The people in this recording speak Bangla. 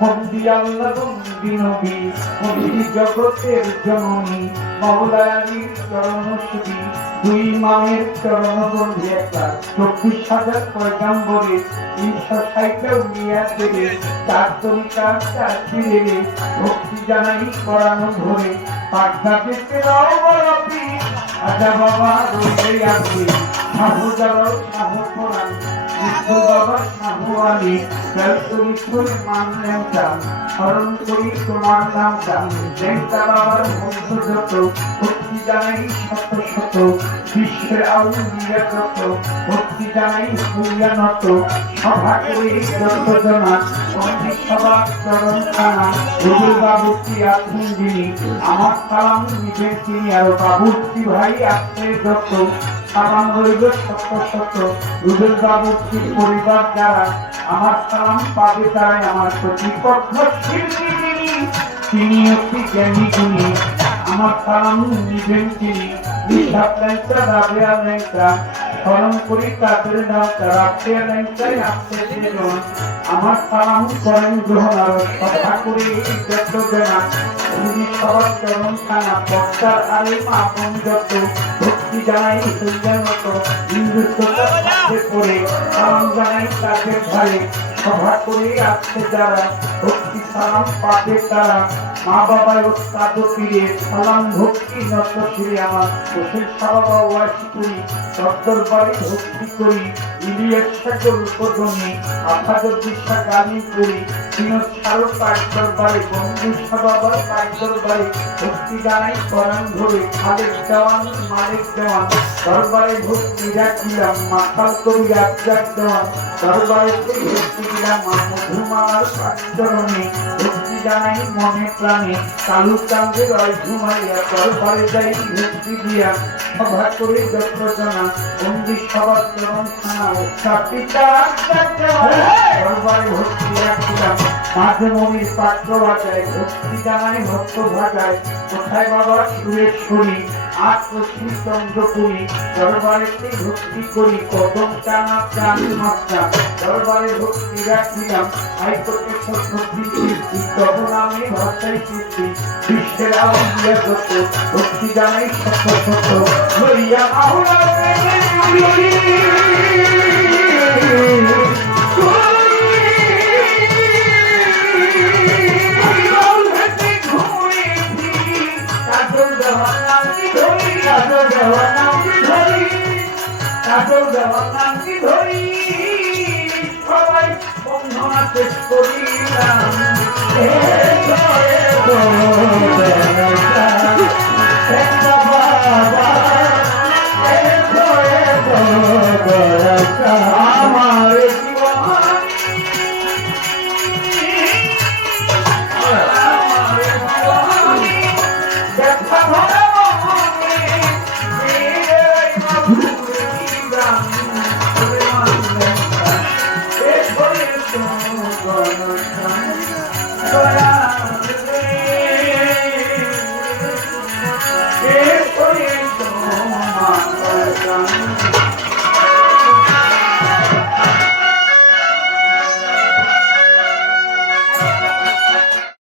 বন্দি আল্লাহ বন্দি নবী বন্দি জগতের জননী মাওলানার চরণ সুবি দুই মায়ের চরণ বন্ধি একটা 24,000 পয়গাম্বরে 360 উনিয়া দেবে 4 তরিকা 4 ছিলেন ভক্তি জানাই করানো ধরে পাঠা পেতে নবরতি আজা বাবা রয়ে আসি সাহু জালাল সাহু কোরআন বাবা সাহু আলী তুমি করে মানলেন চান স্মরণ করি তোমার নামটা দেবতা বাবার বন্ধ যত ভক্তি জানাই শত শত বিশ্বের আউলিয়া যত ভক্তি জানাই হইয়া নত সভা করে যত জনা বন্দি সভা চরণ খানা রুবেল বাবুটি আছেন যিনি আমার সালাম নিবেন তিনি আরো বাবুটি ভাই আছে যত সালাম রইল শত শত রুবেল বাবুটির পরিবার যারা আমার সালাম পাবে তারাই আমার প্রতিপক্ষ শিল্পী তিনি একটি জ্ঞানী গুণী আমার সালাম নিবেন তিনি নিঃশ্বাস ল্যাংটা রাবেয়া ল্যাংটা স্মরণ করি তাদের নাম রাবেয়া ল্যাংটাই আসতে সেজন আমার সালাম করেন গ্রহণ আরো কথা করে যত জানা তিনি সবার চরণ খানা বক্তার আলেম আপন যত ভক্তি জানাই সৈজার মতো হিন্দুত্বতা সাথে করে সালাম জানাই তাদের ঘরে সভা করে আসছে যারা ভক্তি সালাম পাবে তারা মা বাবার ওস্তাদ পীরে সালাম ভক্তি নত শিরে আমার হোসেন সাবাবা ওয়াসি করি দপ্তর বাড়ি ভক্তি করি ইলিয়াস সাগর উপদনী আফাদুর বিশ্বাস গালি করি বিনোদ সারো পাইকর বাড়ি বন্ধু সাবাবার পাইকর বাড়ি ভক্তি জানাই করান ধরে খালেক দেওয়ান মালিক দেওয়ান দরবারে ভক্তি রাখিলাম মাতাল করি আজাক দেওয়ান দরবারে ভক্তি দিলাম মধুমার পাঁচরণে ভক্তি জানাই মনে প্রাণে কালু চাঁদের রয় ঘুমাইয়া দরবারে যাই ভক্তি দিয়া সভা করে যত জানা বন্দি সবার চরণ খানা পিতা দরবারে ভক্তি রাখিলাম মাঝে মনির পাত্র বাজায় ভক্তি জানাই ভক্ত ভাজায় কোথায় বাবা সুরেশ্বরী আত্মশ্রী চন্দ্রপুরী দরবারে ভক্তি করি কদম টানা প্রাণ মাত্রা দরবারে ভক্তি রাখিলাম হাইকোর্টে সত্যি তব নামে ভাষায় কীর্তি বিশ্বের আউলিয়া যত ভক্তি জানাই শত শত লইয়া আহুলা সবাই বন্ধনা শেষ করিলাম